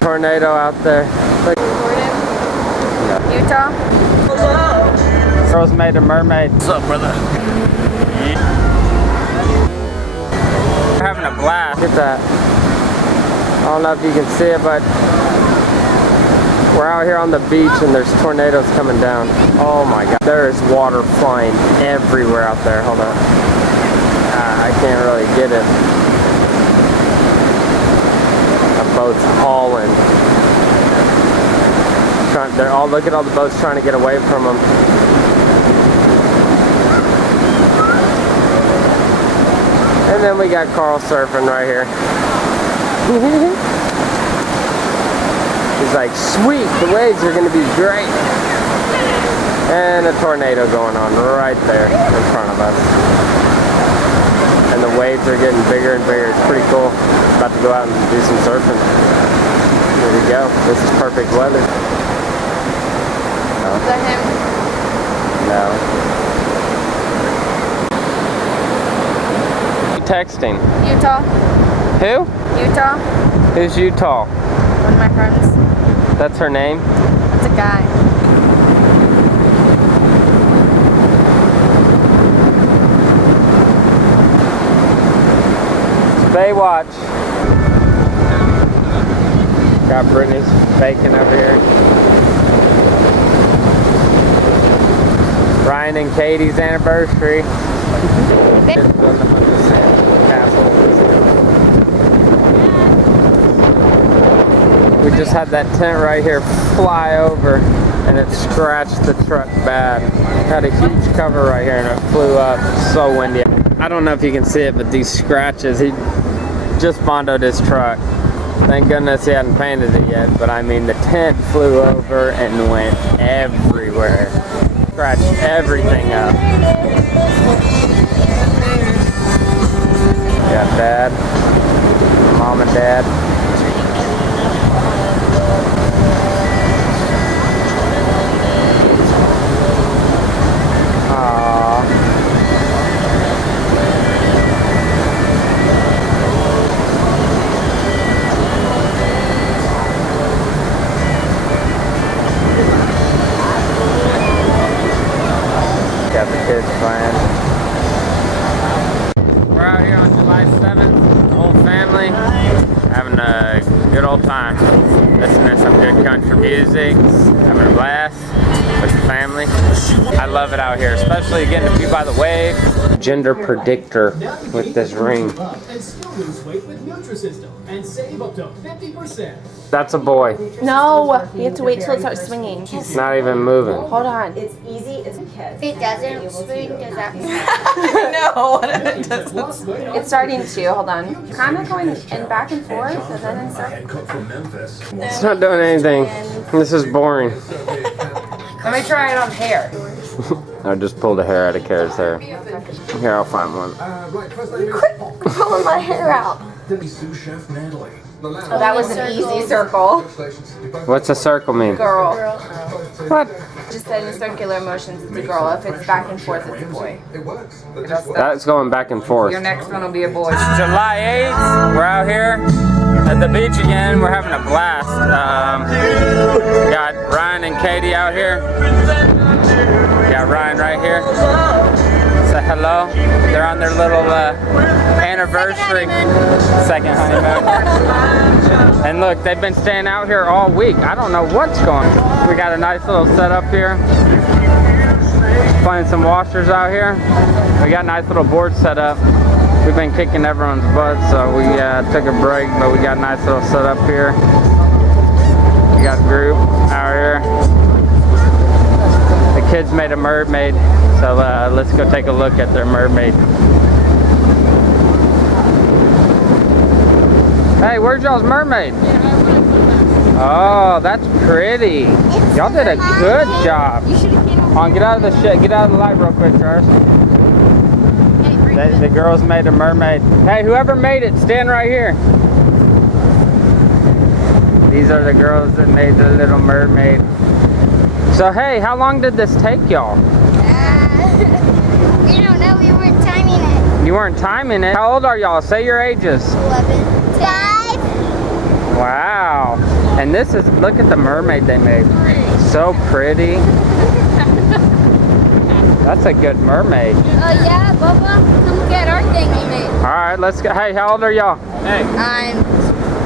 Tornado out there. Look. Yeah. Utah? Girls made a mermaid. What's up, brother? We're having a blast. Look at that. I don't know if you can see it, but we're out here on the beach and there's tornadoes coming down. Oh my God. There is water flying everywhere out there. Hold on. I can't really get it. A boat's hauling. They're all, look at all the boats trying to get away from them. And then we got Carl surfing right here. He's like, sweet, the waves are gonna be great. And a tornado going on right there in front of us. And the waves are getting bigger and bigger. It's pretty cool. About to go out and do some surfing. There we go. This is perfect weather. Is that him? No. Texting. Utah? Who? Utah? Who's Utah? One of my friends. That's her name? That's a guy. It's Baywatch. Got Brittany's bacon over here. Ryan and Katie's anniversary. We just had that tent right here fly over and it scratched the truck bad. Had a huge cover right here and it flew up. So windy. I don't know if you can see it, but these scratches, he just bondoed his truck. Thank goodness he hadn't painted it yet, but I mean the tent flew over and went everywhere. Scratched everything up. Got Dad, Mom and Dad. Aww. Got the kids playing. We're out here on July 7th, whole family, having a good old time. Listening to some good country music, having a blast with the family. I love it out here, especially getting to be by the wave. Gender predictor with this ring. That's a boy. No, you have to wait till it starts swinging. It's not even moving. Hold on. It's easy, it's kids. It doesn't swing, does that? No, it doesn't. It's starting to. Hold on. Kind of going in back and forth, and then in circles. It's not doing anything. This is boring. Let me try it on hair. I just pulled a hair out of Kara's hair. Here, I'll find one. Quit pulling my hair out. Oh, that was an easy circle. What's a circle mean? Girl. What? Just said in circular motions, it's a girl. If it's back and forth, it's a boy. That's going back and forth. Your next one will be a boy. July 8th, we're out here at the beach again. We're having a blast. Got Ryan and Katie out here. Got Ryan right here. Say hello. They're on their little anniversary. Second honeymoon. And look, they've been staying out here all week. I don't know what's going on. We got a nice little setup here. Playing some washers out here. We got a nice little board set up. We've been kicking everyone's butt, so we took a break, but we got a nice little setup here. We got a group out here. The kids made a mermaid, so let's go take a look at their mermaid. Hey, where's y'all's mermaid? Oh, that's pretty. Y'all did a good job. On, get out of the shit. Get out of the light real quick, Charles. The girls made a mermaid. Hey, whoever made it, stand right here. These are the girls that made the little mermaid. So, hey, how long did this take y'all? We don't know. We weren't timing it. You weren't timing it? How old are y'all? Say your ages. 11. 5. Wow. And this is, look at the mermaid they made. So pretty. That's a good mermaid. Oh yeah, Bubba. Come look at our thing we made. All right, let's go. Hey, how old are y'all? Hey. I'm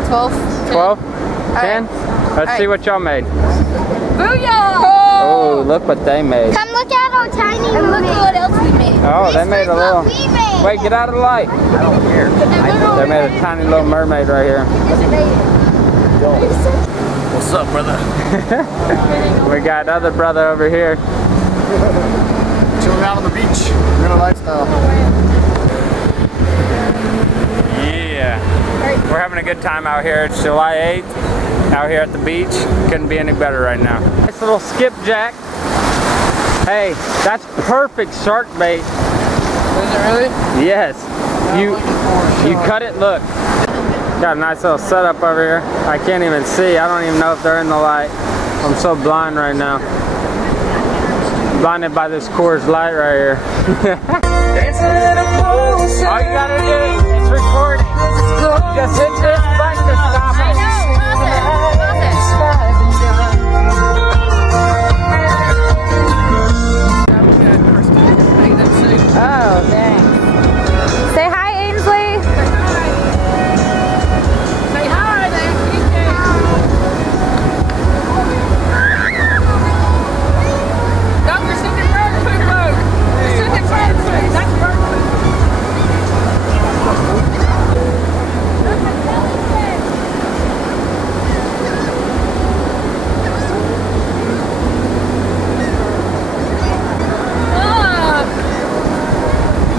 12. 12? 10? Right. Let's see what y'all made. Booyah! Oh, look what they made. Come look at our tiny And look at what else we made. Oh, they made a little. We made. Wait, get out of the light. I don't care. They made a tiny little mermaid right here. What's up, brother? We got other brother over here. Chilling out on the beach. Real lifestyle. Yeah. We're having a good time out here. It's July 8th. Out here at the beach. Couldn't be any better right now. Nice little skipjack. Hey, that's perfect shark bait. Is it really? Yes. You cut it, look. Got a nice little setup over here. I can't even see. I don't even know if they're in the light. I'm so blind right now. Blinded by this Coors Light right here. All you gotta do is record it. Just hit this button to stop it. Oh, dang. Say hi, Ainsley. Say hi there. Doctor, send your bird food boat. Send your bird food. That's bird food.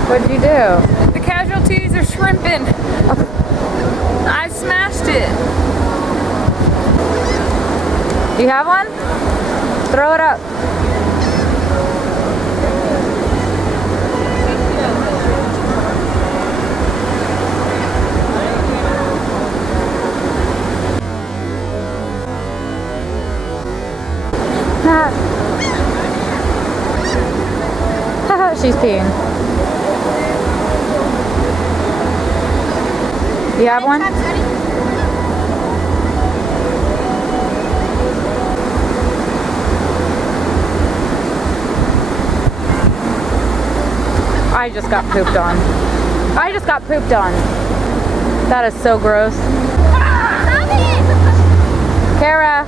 What'd you do? The casualties are shrimping. I smashed it. Do you have one? Throw it up. She's peeing. You have one? I just got pooped on. I just got pooped on. That is so gross. Kara.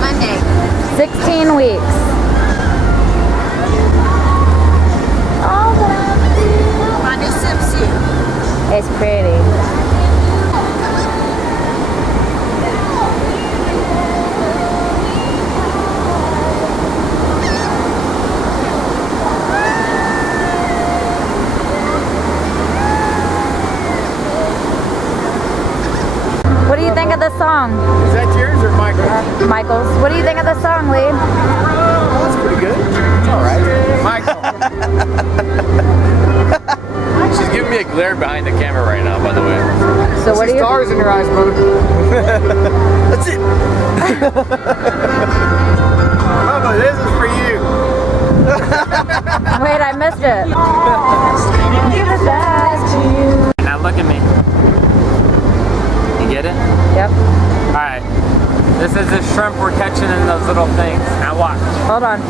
Monday. 16 weeks. My new swimsuit. It's pretty. What do you think of this song? Is that yours or Michael's? Michael's. What do you think of the song, Lee? Oh, that's pretty good. It's all right. Michael. She's giving me a glare behind the camera right now, by the way. So what do you? Stars in your eyes, brother. That's it. Mama, this is for you. Wait, I missed it. Now look at me. You get it? Yep. Alright. This is the shrimp we're catching in those little things. Now watch. Hold on.